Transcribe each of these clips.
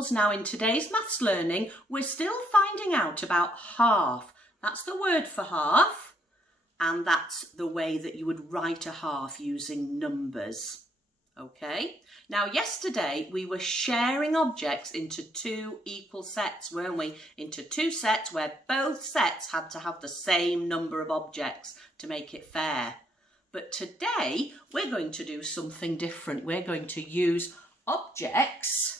girls, now in today's maths learning, we're still finding out about half. That's the word for half, and that's the way that you would write a half using numbers. Okay, now yesterday we were sharing objects into two equal sets, weren't we? Into two sets where both sets had to have the same number of objects to make it fair. But today we're going to do something different. We're going to use objects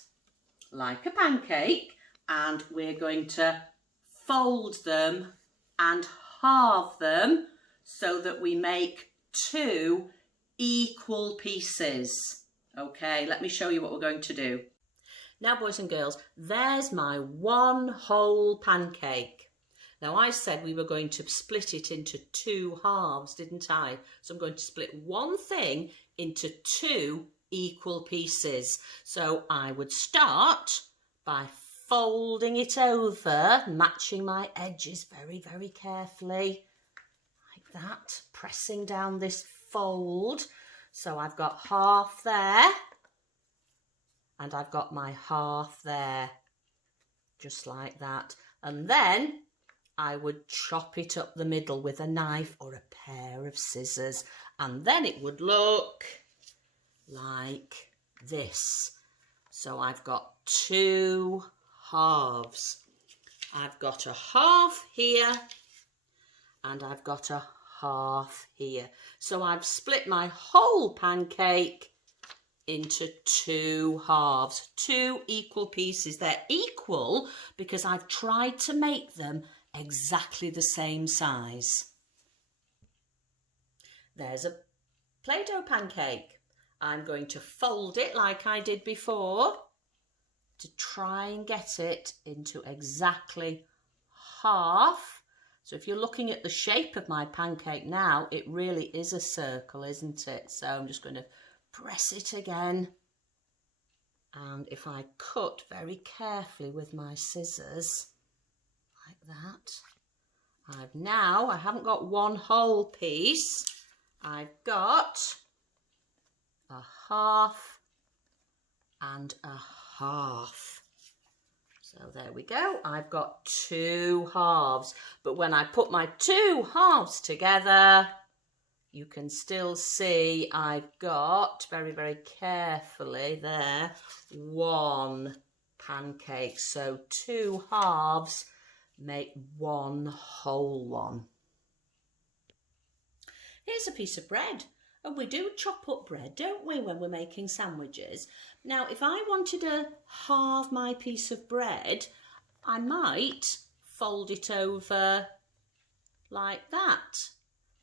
like a pancake, and we're going to fold them and halve them so that we make two equal pieces. Okay, let me show you what we're going to do. Now, boys and girls, there's my one whole pancake. Now, I said we were going to split it into two halves, didn't I? So I'm going to split one thing into two equal pieces. So I would start by folding it over, matching my edges very, very carefully, like that, pressing down this fold. So I've got half there, and I've got my half there, just like that. And then I would chop it up the middle with a knife or a pair of scissors, and then it would look like this. So I've got two halves. I've got a half here and I've got a half here. So I've split my whole pancake into two halves, two equal pieces. They're equal because I've tried to make them exactly the same size. There's a Play-Doh pancake. I'm going to fold it like I did before to try and get it into exactly half. So if you're looking at the shape of my pancake now, it really is a circle, isn't it? So I'm just going to press it again. And if I cut very carefully with my scissors, like that, I haven't got one whole piece. I've got a half and a half. So there we go. I've got two halves. But when I put my two halves together, you can still see I've got, very, very carefully there, one pancake. So two halves make one whole one. Here's a piece of bread. And we do chop up bread, don't we, when we're making sandwiches? Now, if I wanted to halve my piece of bread, I might fold it over like that.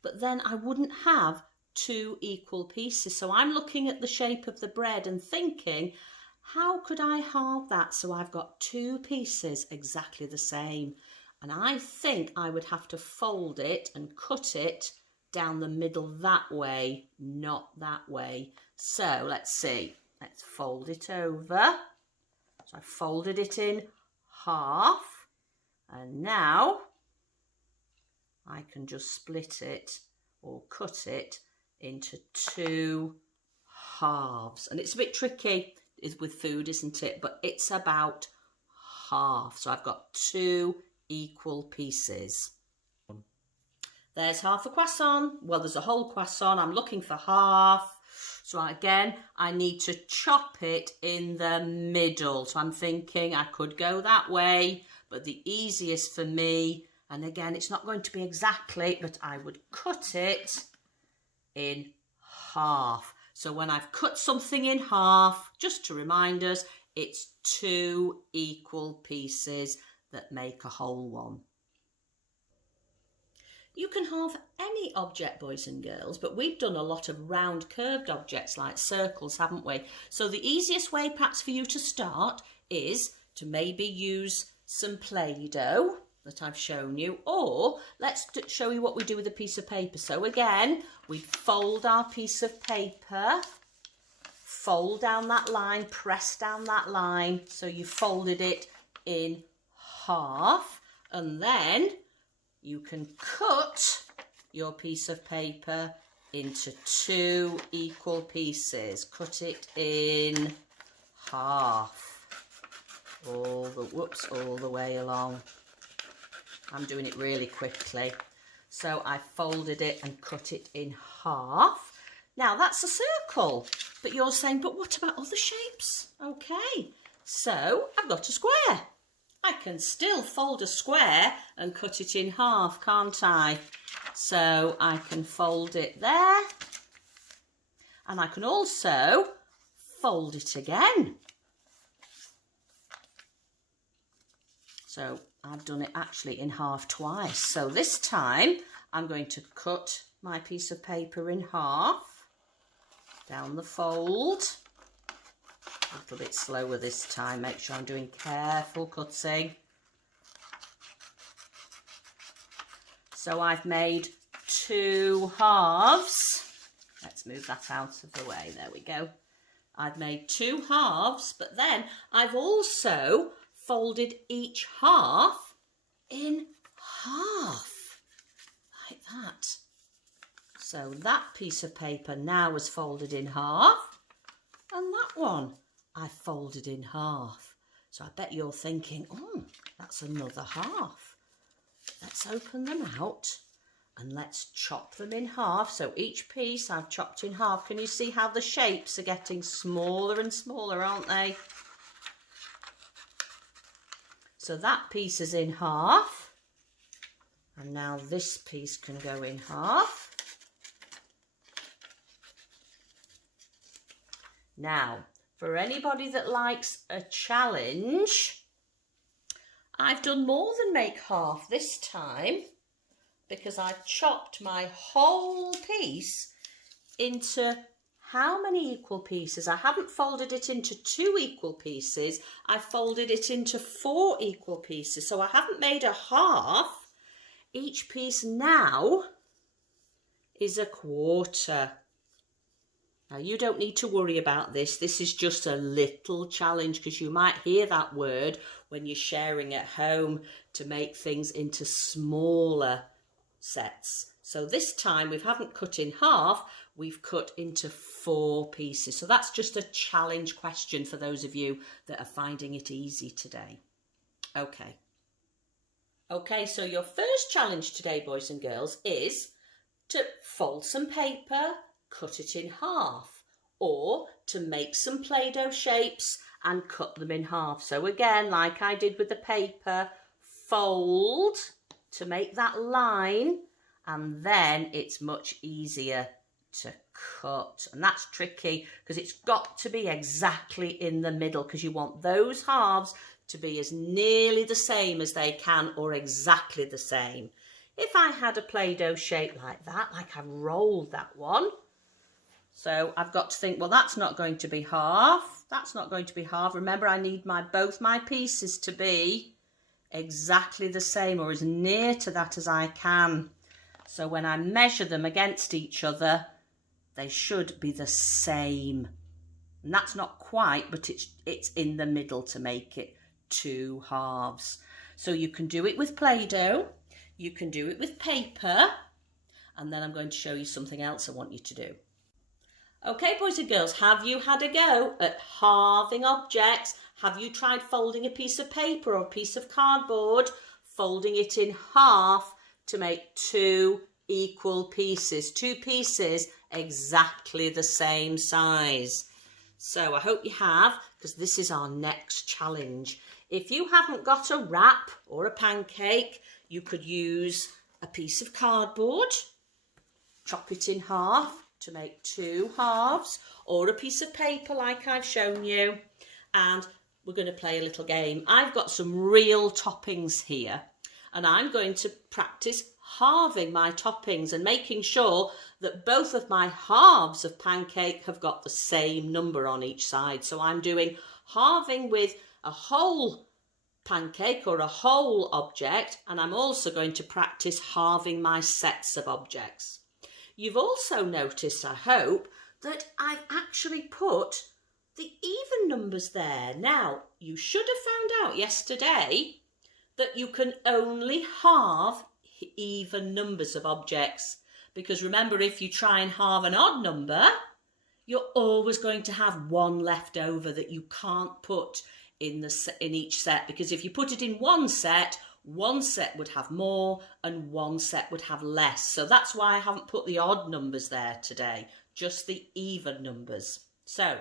But then I wouldn't have two equal pieces. So I'm looking at the shape of the bread and thinking, how could I halve that so I've got two pieces exactly the same? And I think I would have to fold it and cut it down the middle that way, not that way. So let's see. Let's fold it over. So I folded it in half, and now I can just split it or cut it into two halves. And it's a bit tricky with food, isn't it? But it's about half. So I've got two equal pieces. There's half a croissant. Well, there's a whole croissant. I'm looking for half. So again, I need to chop it in the middle. So I'm thinking I could go that way, but the easiest for me, and again, it's not going to be exactly, but I would cut it in half. So when I've cut something in half, just to remind us, it's two equal pieces that make a whole one. You can halve any object, boys and girls, but we've done a lot of round curved objects like circles, haven't we? So the easiest way perhaps for you to start is to maybe use some Play-Doh that I've shown you, or let's show you what we do with a piece of paper. So again, we fold our piece of paper, fold down that line, press down that line, so you folded it in half, and then you can cut your piece of paper into two equal pieces. Cut it in half. all the way along. I'm doing it really quickly. So I folded it and cut it in half. Now that's a circle, but you're saying, but what about other shapes? Okay, so I've got a square. I can still fold a square and cut it in half, can't I? So I can fold it there, and I can also fold it again. So I've done it actually in half twice. So this time I'm going to cut my piece of paper in half, down the fold. A little bit slower this time, make sure I'm doing careful cutting. So I've made 2 halves. Let's move that out of the way, there we go. I've made 2 halves, but then I've also folded each half in half, like that. So that piece of paper now is folded in half, and that one I folded in half. So I bet you're thinking, oh, that's another half. Let's open them out and let's chop them in half. So each piece I've chopped in half. Can you see how the shapes are getting smaller and smaller, aren't they? So that piece is in half. And now this piece can go in half. Now, for anybody that likes a challenge, I've done more than make half this time, because I've chopped my whole piece into how many equal pieces? I haven't folded it into 2 equal pieces, I've folded it into 4 equal pieces. So I haven't made a half. Each piece now is a quarter. Now you don't need to worry about this. This is just a little challenge, because you might hear that word when you're sharing at home to make things into smaller sets. So this time we haven't cut in half, we've cut into 4 pieces. So that's just a challenge question for those of you that are finding it easy today. Okay. Okay, so your first challenge today, boys and girls, is to fold some paper, cut it in half, or to make some Play-Doh shapes and cut them in half. So again, like I did with the paper, fold to make that line, and then it's much easier to cut. And that's tricky because it's got to be exactly in the middle, because you want those halves to be as nearly the same as they can, or exactly the same. If I had a Play-Doh shape like that, like I rolled that one, so I've got to think, well, that's not going to be half. That's not going to be half. Remember, I need both my pieces to be exactly the same, or as near to that as I can. So when I measure them against each other, they should be the same. And that's not quite, but it's in the middle to make it 2 halves. So you can do it with Play-Doh, you can do it with paper, and then I'm going to show you something else I want you to do. Okay, boys and girls, have you had a go at halving objects? Have you tried folding a piece of paper or a piece of cardboard, folding it in half to make 2 equal pieces? 2 pieces exactly the same size. So I hope you have, because this is our next challenge. If you haven't got a wrap or a pancake, you could use a piece of cardboard, chop it in half to make 2 halves, or a piece of paper like I've shown you, and we're going to play a little game. I've got some real toppings here, and I'm going to practice halving my toppings and making sure that both of my halves of pancake have got the same number on each side. So I'm doing halving with a whole pancake or a whole object, and I'm also going to practice halving my sets of objects. You've also noticed, I hope, that I've actually put the even numbers there. Now, you should have found out yesterday that you can only halve even numbers of objects, because remember, if you try and halve an odd number, you're always going to have one left over that you can't put in each set, because if you put it in one set would have more and one set would have less. So that's why I haven't put the odd numbers there today, just the even numbers. So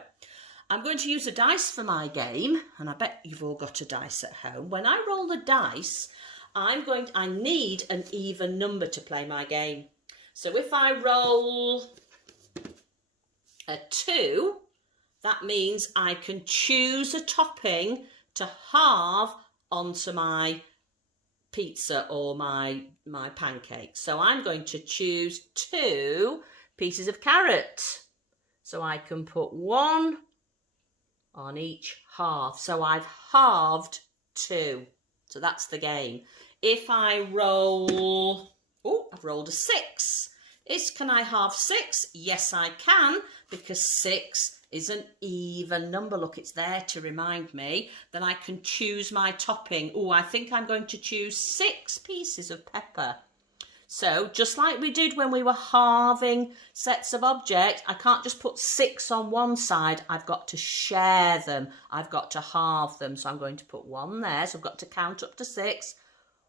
I'm going to use a dice for my game, and I bet you've all got a dice at home. When I roll the dice, I need an even number to play my game. So if I roll a 2, that means I can choose a topping to halve onto my pizza or my pancake. So I'm going to choose 2 pieces of carrot. So I can put 1 on each half. So I've halved 2. So that's the game. If I roll, oh, I've rolled a 6. Can I halve 6? Yes, I can, because 6 is an even number. Look, it's there to remind me. Then I can choose my topping. Oh, I think I'm going to choose 6 pieces of pepper. So just like we did when we were halving sets of objects, I can't just put 6 on one side. I've got to share them. I've got to halve them. So I'm going to put 1 there. So I've got to count up to 6.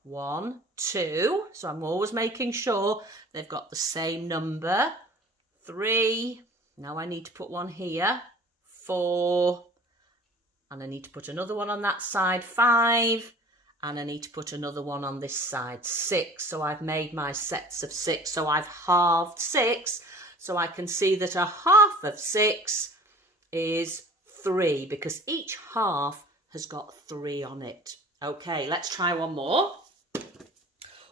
1, 2. So I'm always making sure they've got the same number. 3. Now I need to put 1 here. 4. And I need to put another one on that side. 5. And I need to put another one on this side. 6. So I've made my sets of 6. So I've halved 6. So I can see that a half of 6 is 3, because each half has got 3 on it. Okay, let's try one more.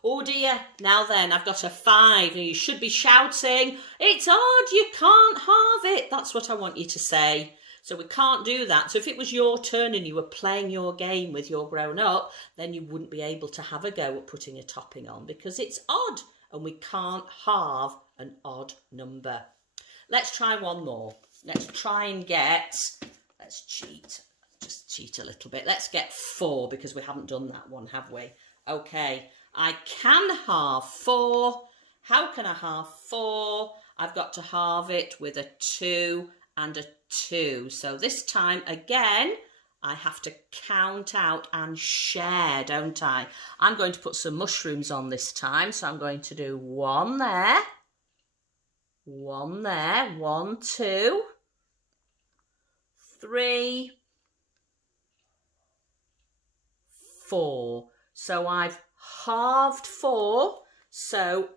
Oh dear, now then, I've got a 5. Now you should be shouting, it's odd, you can't halve it. That's what I want you to say. So we can't do that. So if it was your turn and you were playing your game with your grown-up, then you wouldn't be able to have a go at putting a topping on, because it's odd and we can't halve an odd number. Let's try one more. Let's try and get, let's cheat. Just cheat a little bit. Let's get 4, because we haven't done that one, have we? Okay, I can halve 4. How can I halve 4? I've got to halve it with a 2 and a 2. So this time, again, I have to count out and share, don't I? I'm going to put some mushrooms on this time. So I'm going to do 1 there. 1 there. 1, 2. 3. 4. So I've halved 4. So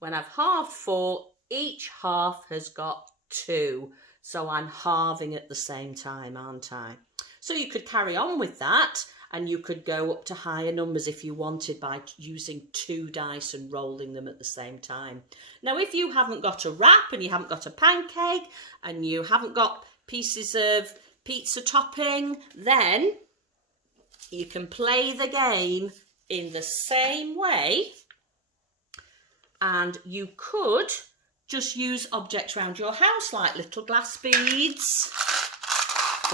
when I've halved 4, each half has got 2. So I'm halving at the same time, aren't I? So you could carry on with that, and you could go up to higher numbers if you wanted by using 2 dice and rolling them at the same time. Now, if you haven't got a wrap and you haven't got a pancake and you haven't got pieces of pizza topping, then you can play the game in the same way, and you could just use objects around your house like little glass beads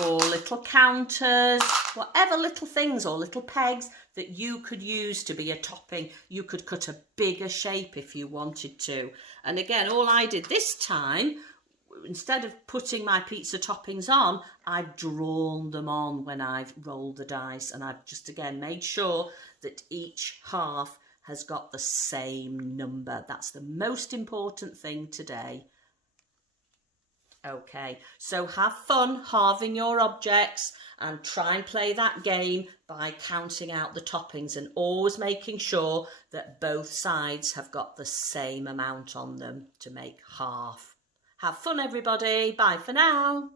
or little counters, whatever little things, or little pegs that you could use to be a topping. You could cut a bigger shape if you wanted to. And again, all I did this time, instead of putting my pizza toppings on, I've drawn them on when I've rolled the dice, and I've just again made sure that each half has got the same number. That's the most important thing today. Okay, so have fun halving your objects and try and play that game by counting out the toppings and always making sure that both sides have got the same amount on them to make half. Have fun, everybody. Bye for now.